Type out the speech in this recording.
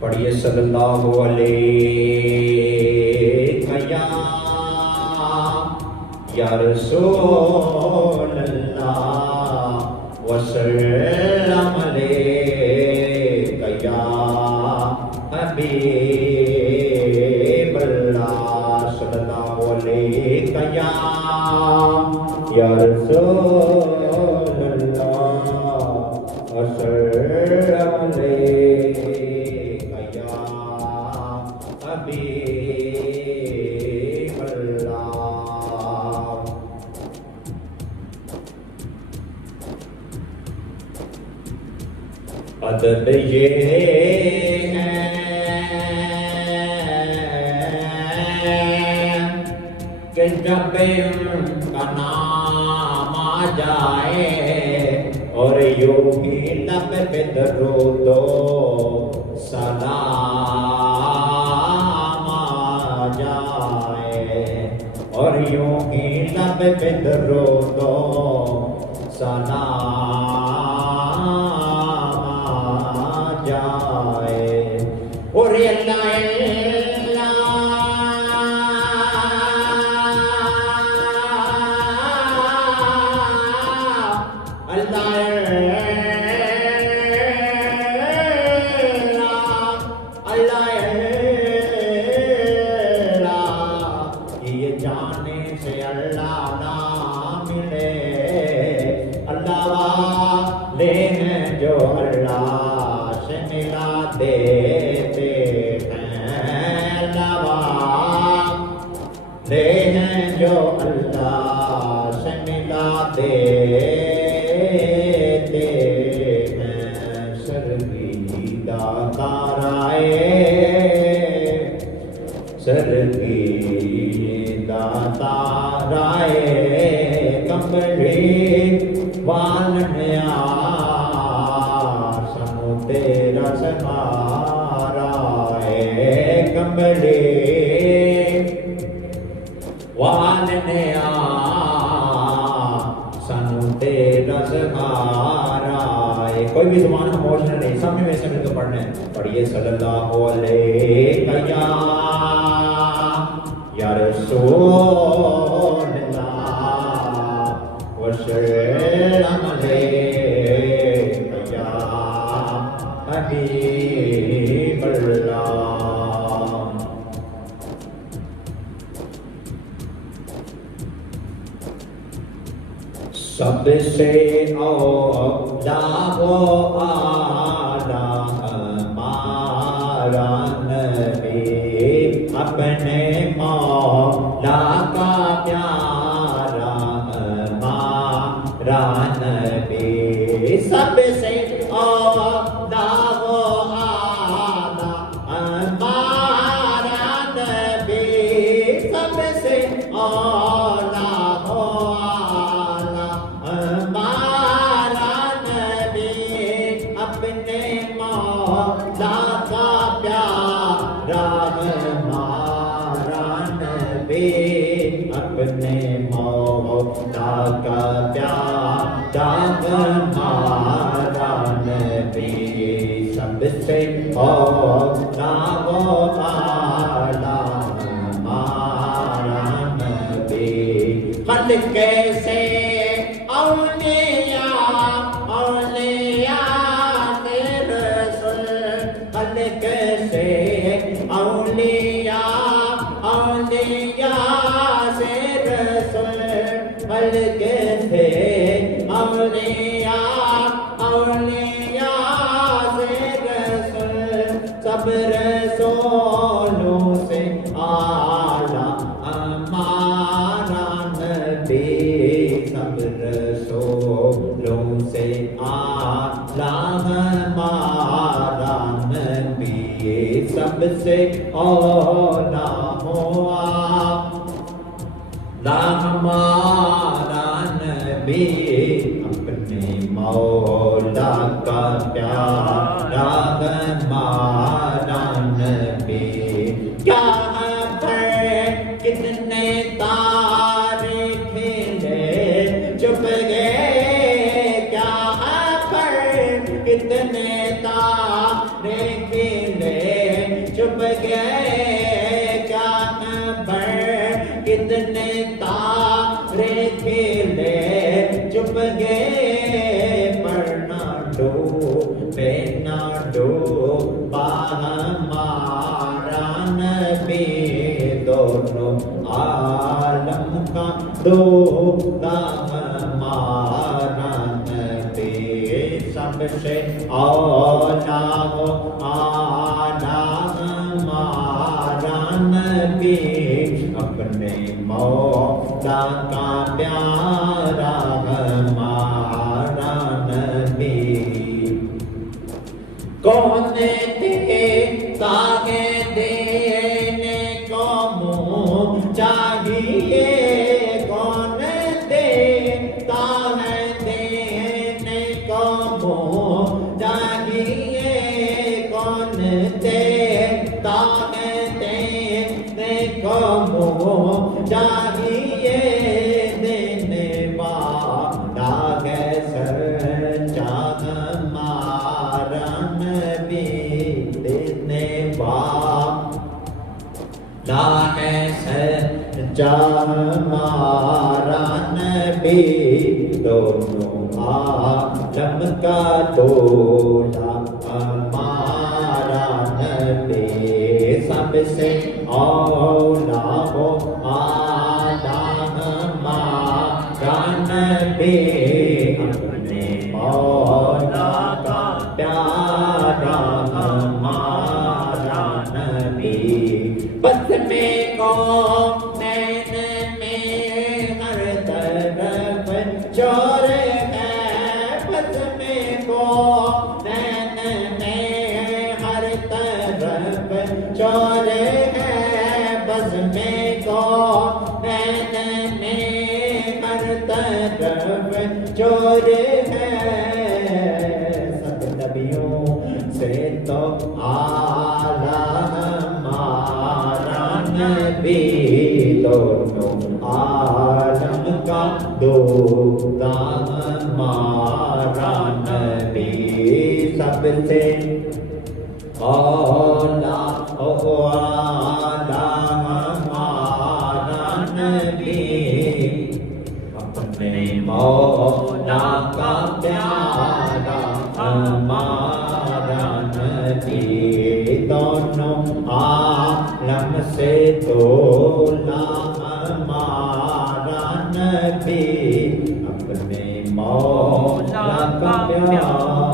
پڑھیے صلی اللہ علیہ یا رسول اللہ وسلم علیہ یا حبیب اللہ صلی اللہ علیہ یا رسول اللہ وسلم علیہ یا حبیب اللہ۔ ادب یہ ہے کہ جب ان کا نام آ جائے اور یوں ہی لب پہ درود و سلام آ جائے، اور یوں ہی لب پہ درود و سلام آ جائے، اور اللہ جو اللہ سے ملا دیتے ہیں، اللہ والے ہیں جو اللہ سے ملا دیتے ہیں، سرگیدہ تارائے سرگیدہ تارائے کمبلی والنیا تیرا سہارا ہے، کمبلی والنیا سنو تیرا سہارا ہے۔ کوئی بھی زبان خاموش نہیں، سب نے ویسے مل کے پڑھنا ہے۔ پڑھیے صلی اللہ علیہ یا رسول اللہ وسلم علیہ یا حبیب اللہ۔ سب سے اولا و اعلیٰ ہمارا نبی، اپنے مولا کا پیارا ہمارا نبی، سب سے اولا و اعلیٰ ہمارا نبی، سب سے اولا و اعلیٰ ہمارا نبی، اپنے مولا کا پیارا ہمارا نبی، اپنے مولا کا پیارا ہمارا نبی، سب سے اولا و اعلیٰ ہمارا نبی، خلق کیسے اولیاء سے رسول، خلق کیسے اولیاء سے رسول، خلق کیسے اولیاء سے رسول، سب رسولوں سے اعلیٰ ہمارا نبی، سب رسولوں سے اعلیٰ ہمارا نبی، سب سے اولا ہوا ہمارا نبی، اپنے مولا کا پیارا ہمارا نبی، کیا کتنے تارے کھلے چھپ گئے، کیا کتنے تارے کھلے چپ گئے کیا خبر کتنے تارے کھیلے چپ گئے پر نہ ڈوبے نہ ڈوبا ہمارا نبی دونوں عالم کا ڈوبتا ہمارا نبی سب سے اولا ہو آلہ ہمارا نبی اپنے مولا کا پیارا ہمارا نبی کون دیتا ہے دینے کو منہ چاہیے کون دیتا ہے دینے کو منہ چاہیے کون دیتا ہے دینے کو منہ چاہیے دینے والا ہے سچا ہمارا نبی دینے والا ہے سچا ہمارا نبی دونوں عالم کا دولا ہمارا نبی سب سے اولا ہو آلہ ہمارا نبی اپنے مولا کا پیارا ہمارا نبی بس میں کون میں ہر طرف چور ہے بس میں کون میں ہر طرف چور ہے بس میں کون میں ہر طرف چور ہے سب نبیوں سے تو اعلیٰ ہمارا نبی دونوں عالم کا دوتا ہمارا نبی سب سے اولا ہمارا نبی اپنے مولا کا پیارا ہمارا نبی دونوں عالم سے دولا ہمارا نبی اپنے مولا کا پیارا